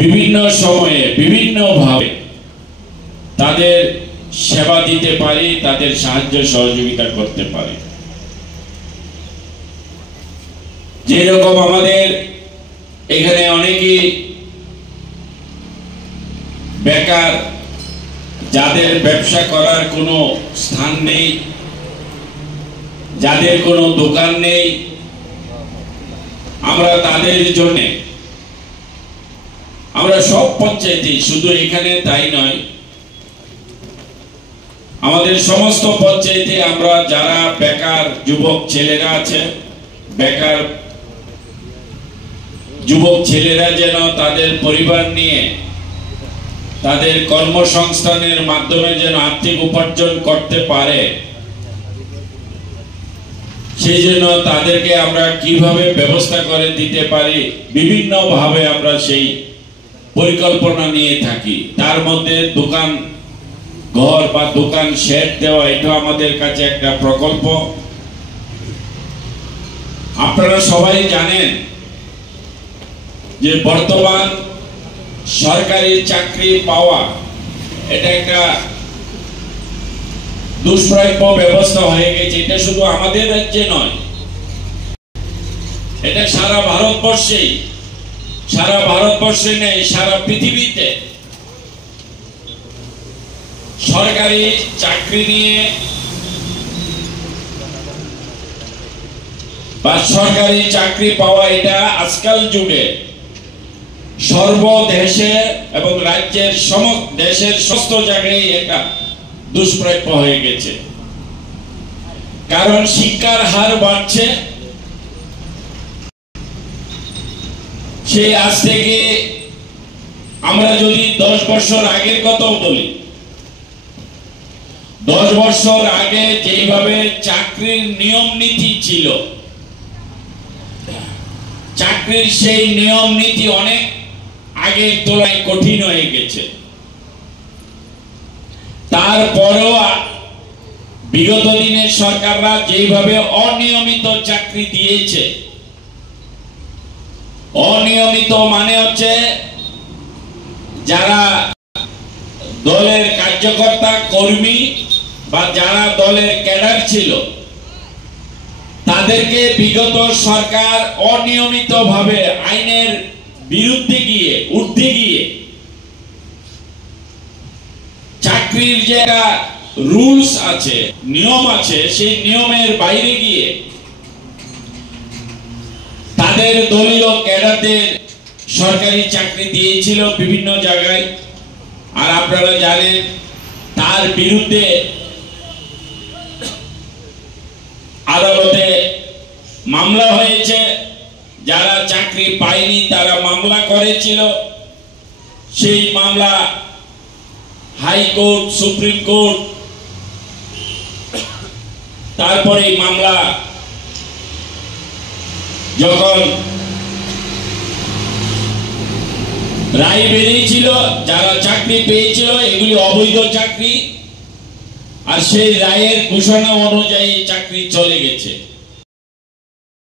বিভিন্ন সময়ে বিভিন্নভাবে তাদের সেবা দিতে পারি, তাদের সাহায্য সহযোগিতা করতে পারি। যেরকম আমাদের এখানে অনেকেই বেকার, যাদের ব্যবসা করার কোনো স্থান নেই, যাদের কোনো দোকান নেই, আমরা তাদের জন্য আমরা সব পঞ্চায়েতে, শুধু এখানে তাই নয়, আমাদের সমস্ত পঞ্চায়েতে আমরা যারা বেকার যুবক ছেলেরা আছে, বেকার যুবক ছেলেরা যেন তাদের পরিবার নিয়ে তাদের কর্মসংস্থানের মাধ্যমে যেন আর্থিক উপার্জন করতে পারে, সেই জন্য তাদেরকে আমরা কিভাবে ব্যবস্থা করে দিতে পারি, বিভিন্নভাবে আমরা সেই পরিকল্পনা নিয়ে থাকি। তার মধ্যে দোকান ঘর বা দোকান শেড দেওয়া, এটা আমাদের কাছে একটা প্রকল্প। আপনারা সবাই জানেন যে বর্তমান সরকারি চাকরি পাওয়া এটা একটা দুষ্প্রাপ্য ব্যবস্থা হয়ে গেছে। এটা শুধু আমাদের রাজ্যে নয়, এটা সারা ভারতবর্ষেই, সারা ভারতবর্ষে নেই, সারা পৃথিবীতে সরকারি চাকরি নিয়ে বা সরকারি চাকরি পাওয়া এটা আজকাল যুগে সর্বদেশে এবং রাজ্যের দেশের সমস্ত জায়গায় একটা দুষ্প্রাপ্য হয়ে গেছে। কারণ শিক্ষার হার বাড়ছে। সেই আজ থেকে আমরা যদি 10 বছর আগের কথাও বলি, 10 বছর আগে যেভাবে চাকরির নিয়ম নীতি ছিল, চাকরির সেই নিয়ম নীতি অনেক আগের তুলনায় কঠিন হয়ে গেছে। তারপরেও বিগত দিনের সরকাররা যেভাবে অনিয়মিত চাকরি দিয়েছে, অনিয়মিত মানে হচ্ছে যারা দলের কার্যকর্তা কর্মী বা যারা দলের ক্যাডার ছিল, তাদেরকে বিগত সরকার অনিয়মিতভাবে আইনের বিরুদ্ধে গিয়ে, ঊর্ধ্বে গিয়ে, চাকরির যে রুলস আছে, নিয়ম আছে, সেই নিয়মের বাইরে গিয়ে তাদের দলীয় ক্যাডারদের সরকারি চাকরি দিয়েছিল বিভিন্ন জায়গায়। আর আপনারা জানেন তার বিরুদ্ধে আদালতে মামলা হয়েছে। যারা চাকরি পায়নি তারা মামলা করেছিল। সেই মামলা হাইকোর্ট, সুপ্রিম কোর্ট, তারপরে মামলা যখন রায় বেরিয়েছিল, যারা চাকরি পেয়েছিল এগুলি অবৈধ চাকরি, আর সেই রায়ের ঘোষণা অনুযায়ী চাকরি চলে গেছে।